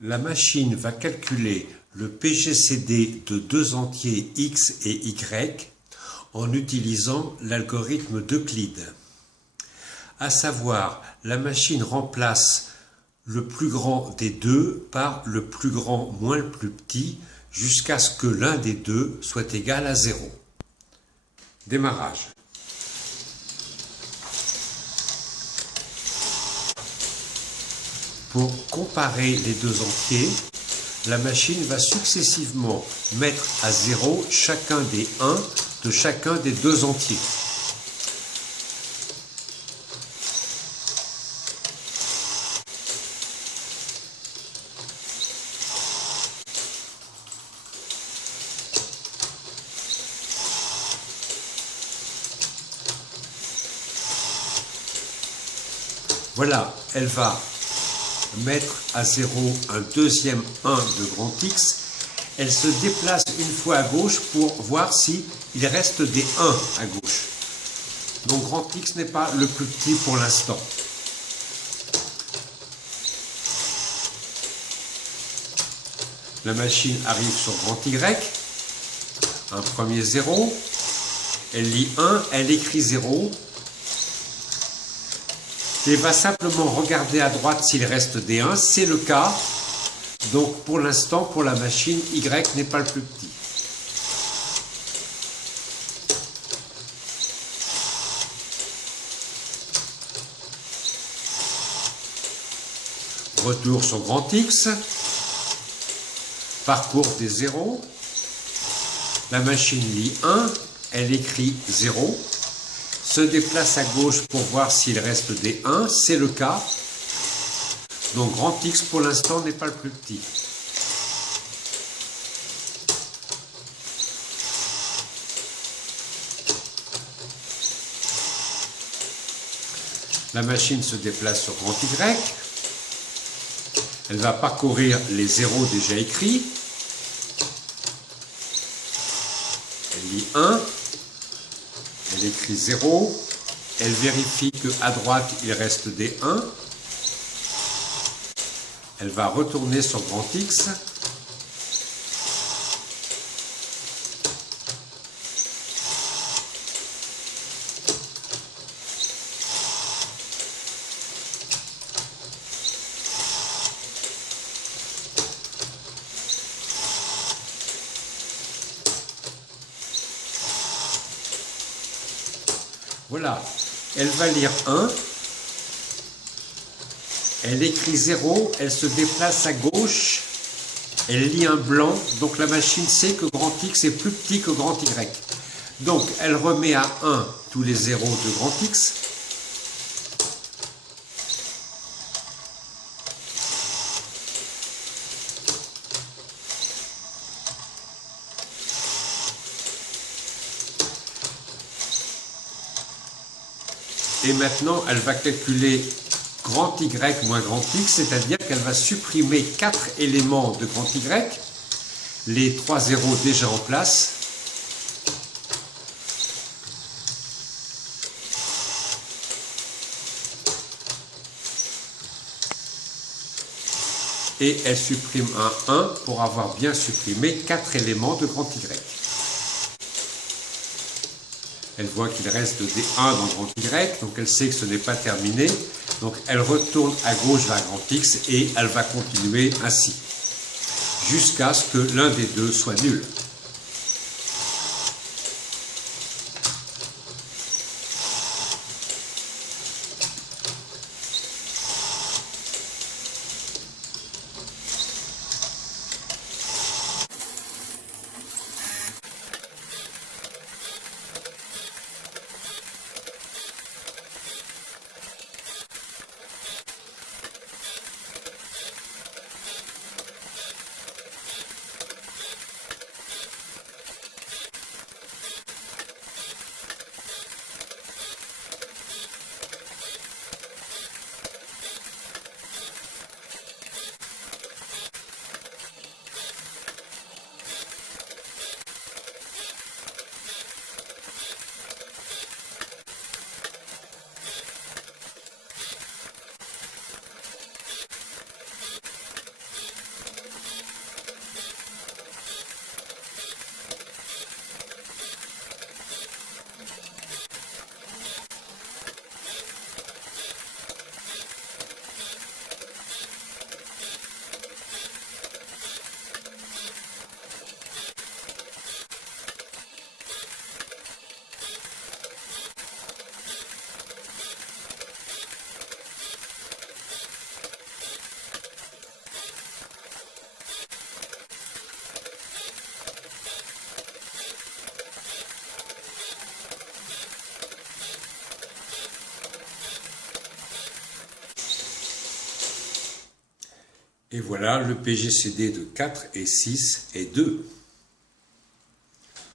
La machine va calculer le PGCD de deux entiers x et y en utilisant l'algorithme d'Euclide. À savoir, la machine remplace le plus grand des deux par le plus grand moins le plus petit jusqu'à ce que l'un des deux soit égal à 0. Démarrage. Pour comparer les deux entiers, la machine va successivement mettre à 0 chacun des 1 de chacun des deux entiers. Voilà, elle va mettre à 0 un deuxième 1 de grand X. Elle se déplace une fois à gauche pour voir s'il reste des 1 à gauche. Donc grand X n'est pas le plus petit pour l'instant. La machine arrive sur grand Y, un premier 0, elle lit 1, elle écrit 0, et va simplement regarder à droite s'il reste des 1, c'est le cas. Donc pour l'instant, pour la machine, Y n'est pas le plus petit. Retour sur grand X, parcours des 0, la machine lit 1, elle écrit 0, se déplace à gauche pour voir s'il reste des 1, c'est le cas. Donc grand X pour l'instant n'est pas le plus petit. La machine se déplace sur grand Y. Elle va parcourir les 0 déjà écrits. Elle lit 1. Elle écrit 0. Elle vérifie qu'à droite, il reste des 1. Elle va retourner sur grand X. Voilà, elle va lire 1. Elle écrit 0, elle se déplace à gauche, elle lit un blanc, donc la machine sait que grand X est plus petit que grand Y. Donc elle remet à 1 tous les 0 de grand X. Et maintenant, elle va calculer grand Y moins grand X, c'est-à-dire qu'elle va supprimer 4 éléments de grand Y, les 3 zéros déjà en place, et elle supprime un 1 pour avoir bien supprimé 4 éléments de grand Y. Elle voit qu'il reste des 1 dans grand Y, donc elle sait que ce n'est pas terminé. Donc elle retourne à gauche vers grand X et elle va continuer ainsi, jusqu'à ce que l'un des deux soit nul. Et voilà, le PGCD de 4 et 6 est 2.